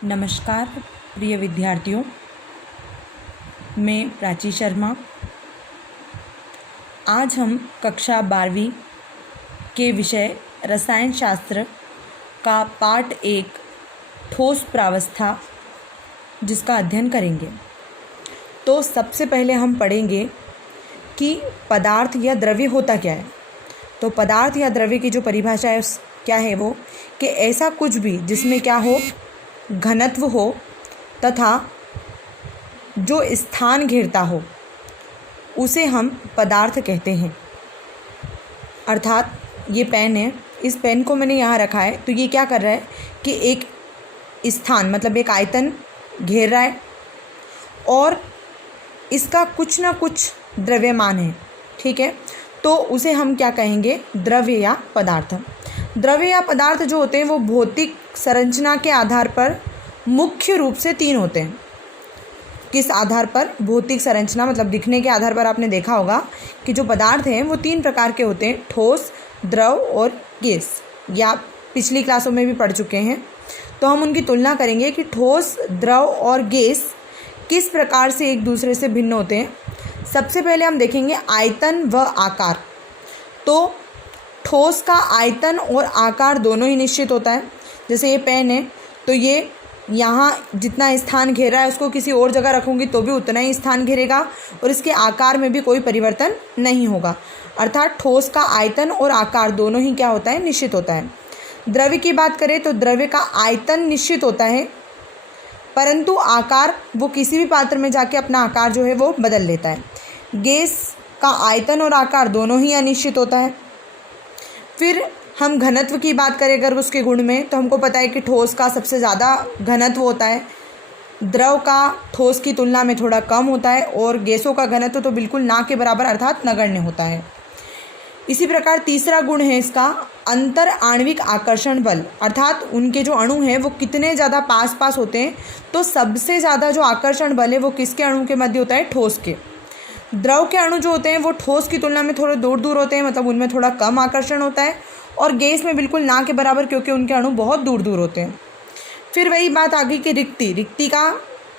नमस्कार प्रिय विद्यार्थियों, मैं प्राची शर्मा। आज हम कक्षा 12वीं के विषय रसायन शास्त्र का पाठ 1 ठोस प्रावस्था जिसका अध्ययन करेंगे। तो सबसे पहले हम पढ़ेंगे कि पदार्थ या द्रव्य होता क्या है। तो पदार्थ या द्रव्य की जो परिभाषा है क्या है वो कि ऐसा कुछ भी जिसमें क्या हो, घनत्व हो तथा जो स्थान घेरता हो उसे हम पदार्थ कहते हैं। अर्थात ये पेन है, इस पेन को मैंने यहाँ रखा है तो ये क्या कर रहा है कि एक स्थान मतलब एक आयतन घेर रहा है और इसका कुछ ना कुछ द्रव्यमान है, ठीक है। तो उसे हम क्या कहेंगे, द्रव्य या पदार्थ। द्रव्य या पदार्थ जो होते हैं वो भौतिक संरचना के आधार पर मुख्य रूप से 3 होते हैं। किस आधार पर? भौतिक संरचना मतलब दिखने के आधार पर। आपने देखा होगा कि जो पदार्थ हैं वो 3 प्रकार के होते हैं, ठोस, द्रव और गैस, या पिछली क्लासों में भी पढ़ चुके हैं। तो हम उनकी तुलना करेंगे कि ठोस, द्रव और गैस किस प्रकार से एक दूसरे से भिन्न होते हैं। सबसे पहले हम देखेंगे आयतन व आकार। तो ठोस का आयतन और आकार दोनों ही निश्चित होता है। जैसे ये पेन है तो ये यहाँ जितना स्थान घेर रहा है उसको किसी और जगह रखूँगी तो भी उतना ही स्थान घेरेगा और इसके आकार में भी कोई परिवर्तन नहीं होगा। अर्थात ठोस का आयतन और आकार दोनों ही क्या होता है, निश्चित होता है। द्रव्य की बात करें तो द्रव्य का आयतन निश्चित होता है परंतु आकार वो किसी भी पात्र में जाके अपना आकार जो है वो बदल लेता है। गैस का आयतन और आकार दोनों ही अनिश्चित होता है। फिर हम घनत्व की बात करें अगर उसके गुण में तो हमको पता है कि ठोस का सबसे ज़्यादा घनत्व होता है, द्रव का ठोस की तुलना में थोड़ा कम होता है और गैसों का घनत्व तो बिल्कुल ना के बराबर अर्थात नगण्य होता है। इसी प्रकार तीसरा गुण है इसका अंतर आणविक आकर्षण बल, अर्थात उनके जो अणु हैं वो कितने ज़्यादा पास पास होते हैं। तो सबसे ज़्यादा जो आकर्षण बल है वो किसके अणु के मध्य होता है, ठोस के। द्रव के अणु जो होते हैं वो ठोस की तुलना में थोड़े दूर दूर होते हैं, मतलब उनमें थोड़ा कम आकर्षण होता है, और गैस में बिल्कुल ना के बराबर क्योंकि उनके अणु बहुत दूर दूर होते हैं। फिर वही बात आ गई कि रिक्ति का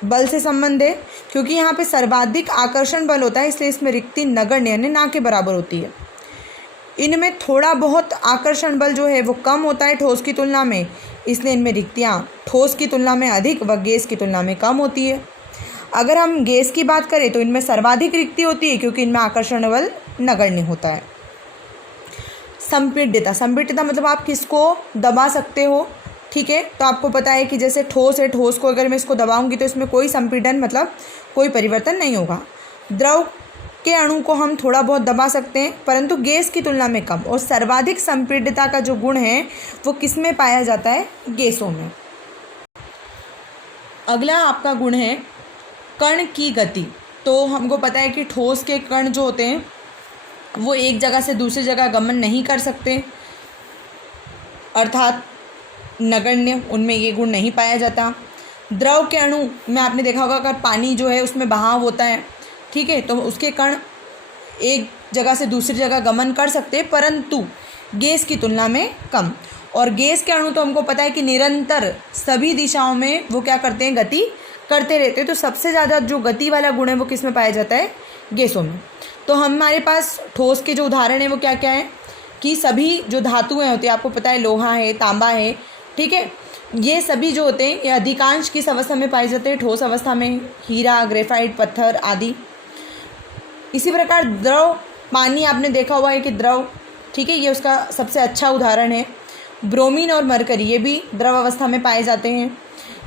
बल से संबंध है, क्योंकि यहाँ पे सर्वाधिक आकर्षण बल होता है इसलिए इसमें रिक्ति नगण्य यानी ना के बराबर होती है। इनमें थोड़ा बहुत आकर्षण बल जो है वो कम होता है ठोस की तुलना में, इसलिए इनमें रिक्तियाँ ठोस की तुलना में अधिक व गैस की तुलना में कम होती है। अगर हम गैस की बात करें तो इनमें सर्वाधिक रिक्ति होती है क्योंकि इनमें आकर्षण बल नगण्य होता है। संपीड्यता मतलब आप किसको दबा सकते हो, ठीक है। तो आपको पता है कि जैसे ठोस है, ठोस को अगर मैं इसको दबाऊंगी तो इसमें कोई संपीडन मतलब कोई परिवर्तन नहीं होगा। द्रव के अणु को हम थोड़ा बहुत दबा सकते हैं परंतु गैस की तुलना में कम। और सर्वाधिक संपीड्यता का जो गुण है वो किस में पाया जाता है, गैसों में। अगला आपका गुण है कण की गति। तो हमको पता है कि ठोस के कण जो होते हैं वो एक जगह से दूसरी जगह गमन नहीं कर सकते, अर्थात नगण्य, उनमें ये गुण नहीं पाया जाता। द्रव के अणु में आपने देखा होगा अगर पानी जो है उसमें बहाव होता है, ठीक है, तो उसके कण एक जगह से दूसरी जगह गमन कर सकते हैं परंतु गैस की तुलना में कम। और गैस के अणु तो हमको पता है कि निरंतर सभी दिशाओं में वो क्या करते हैं, गति करते रहते हैं। तो सबसे ज़्यादा जो गति वाला गुण है वो किस में पाया जाता है, गैसों में। तो हमारे पास ठोस के जो उदाहरण है वो क्या क्या है कि सभी जो धातुएं होती हैं, आपको पता है लोहा है, तांबा है, ठीक है, ये सभी जो होते हैं ये अधिकांश किस अवस्था में पाए जाते हैं, ठोस अवस्था में, हीरा, ग्रेफाइट, पत्थर आदि। इसी प्रकार द्रव, पानी आपने देखा हुआ है कि द्रव, ठीक है, ये उसका सबसे अच्छा उदाहरण है। ब्रोमीन और मरकरी ये भी द्रव अवस्था में पाए जाते हैं।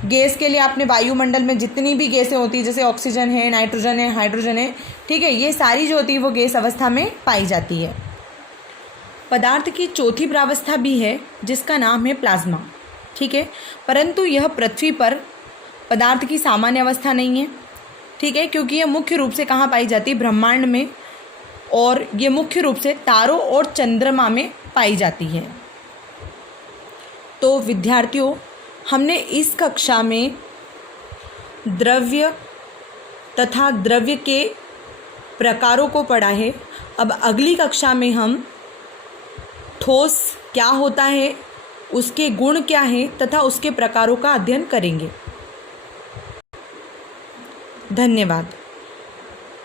गैस के लिए आपने वायुमंडल में जितनी भी गैसें होती है जैसे ऑक्सीजन है, नाइट्रोजन है, हाइड्रोजन है, ठीक है, ये सारी जो होती है वो गैस अवस्था में पाई जाती है। पदार्थ की चौथी प्रावस्था भी है जिसका नाम है प्लाज्मा, ठीक है, परंतु यह पृथ्वी पर पदार्थ की सामान्य अवस्था नहीं है, ठीक है, क्योंकि यह मुख्य रूप से कहाँ पाई जाती है, ब्रह्मांड में, और ये मुख्य रूप से तारों और चंद्रमा में पाई जाती है। तो विद्यार्थियों, हमने इस कक्षा में द्रव्य तथा द्रव्य के प्रकारों को पढ़ा है। अब अगली कक्षा में हम ठोस क्या होता है, उसके गुण क्या हैं तथा उसके प्रकारों का अध्ययन करेंगे। धन्यवाद।